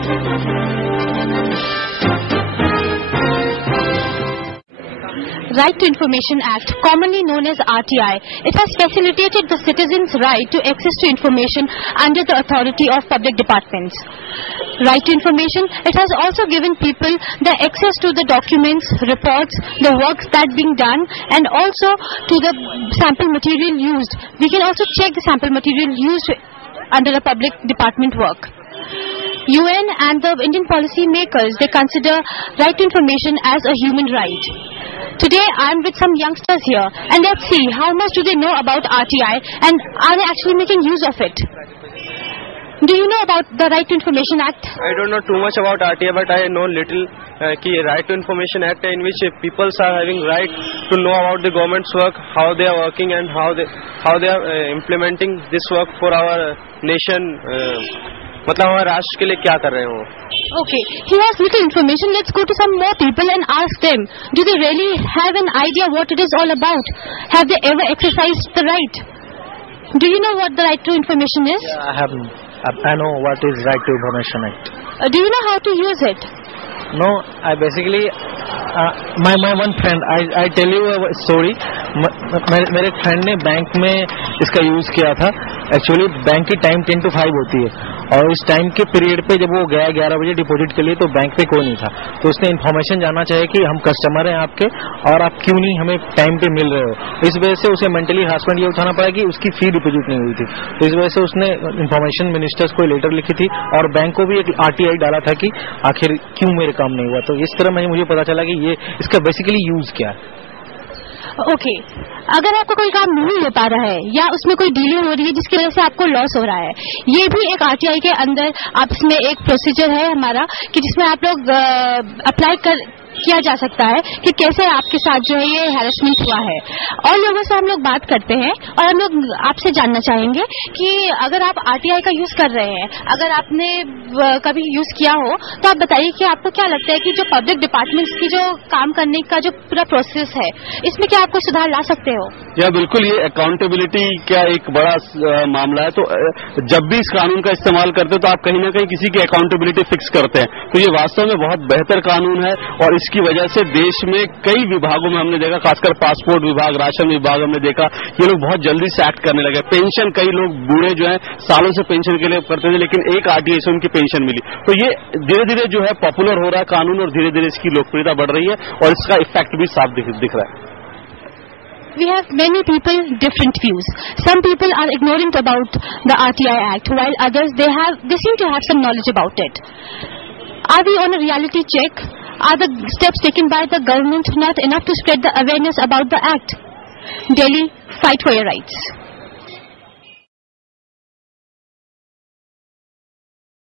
Right to Information Act, commonly known as RTI, it has facilitated the citizens' right to access to information under the authority of public departments. Right to information, it has also given people the access to the documents, reports, the works that being done, and also to the sample material used. We can also check the sample material used under the public department work. UN and the Indian policy makers, they consider right to information as a human right. Today I am with some youngsters here, and let's see how much do they know about RTI and are they actually making use of it. Do you know about the Right to Information Act? I don't know too much about RTI, but I know little. Right to Information Act, in which people are having right to know about the government's work, how they are working and how they are implementing this work for our nation. मतलब हमारे राष्ट्र के लिए क्या कर रहे हो. Okay, he has little information. Let's go to some more people and ask them. Do they really have an idea what it is all about? Have they ever exercised the right? Do you know what the Right to Information is? Yeah, I haven't. I know what is Right to Information Act. Do you know how to use it? No, I basically my one friend. I tell you a story. मेरे एक फ्रेंड ने बैंक में इसका यूज किया था. Actually bank की टाइम 10 to 5 होती है और इस टाइम के पीरियड पे जब वो गया 11 बजे डिपॉजिट के लिए तो बैंक पे कोई नहीं था. तो उसने इन्फॉर्मेशन जानना चाहिए कि हम कस्टमर हैं आपके और आप क्यों नहीं हमें टाइम पे मिल रहे हो. इस वजह से उसे मेंटली हरासमेंट ये उठाना पड़ा कि उसकी फी डिपॉजिट नहीं हुई थी. तो इस वजह से उसने इन्फॉर्मेशन मिनिस्टर्स को लेटर लिखी थी और बैंक को भी एक RTI डाला था कि आखिर क्यों मेरे काम नहीं हुआ. तो इस तरह मुझे पता चला कि ये इसका बेसिकली यूज क्या है. ओके, अगर आपको कोई काम नहीं हो पा रहा है या उसमें कोई डीले हो रही है जिसकी वजह से आपको लॉस हो रहा है, ये भी एक RTI के अंदर आप इसमें एक प्रोसीजर है हमारा कि जिसमें आप लोग अप्लाई किया जा सकता है कि कैसे आपके साथ जो है ये हैरेसमेंट हुआ है. और लोगों से हम लोग बात करते हैं और हम लोग आपसे जानना चाहेंगे कि अगर आप RTI का यूज कर रहे हैं, अगर आपने कभी यूज किया हो तो आप बताइए कि आपको क्या लगता है कि जो पब्लिक डिपार्टमेंट्स की जो काम करने का जो पूरा प्रोसेस है इसमें क्या आपको सुधार ला सकते हो? या बिल्कुल, ये अकाउंटेबिलिटी का एक बड़ा मामला है. तो जब भी इस कानून का इस्तेमाल करते हो तो आप कहीं ना कहीं किसी की अकाउंटेबिलिटी फिक्स करते हैं. तो ये वास्तव में बहुत बेहतर कानून है और इसकी वजह से देश में कई विभागों में हमने देखा, खासकर पासपोर्ट विभाग, राशन विभाग हमने देखा ये लोग बहुत जल्दी से एक्ट करने लगे. पेंशन, कई लोग बूढ़े जो हैं सालों से पेंशन के लिए करते थे लेकिन एक RTI से उनकी पेंशन मिली. तो ये धीरे धीरे जो है पॉपुलर हो रहा है कानून और धीरे धीरे इसकी लोकप्रियता बढ़ रही है और इसका इफेक्ट भी साफ दिख रहा है. We have many people different views. Some people are ignorant about the RTI Act, while others they seem to have some knowledge about it. Are we on a reality check? Are the steps taken by the government not enough to spread the awareness about the act? Delhi, fight for your rights.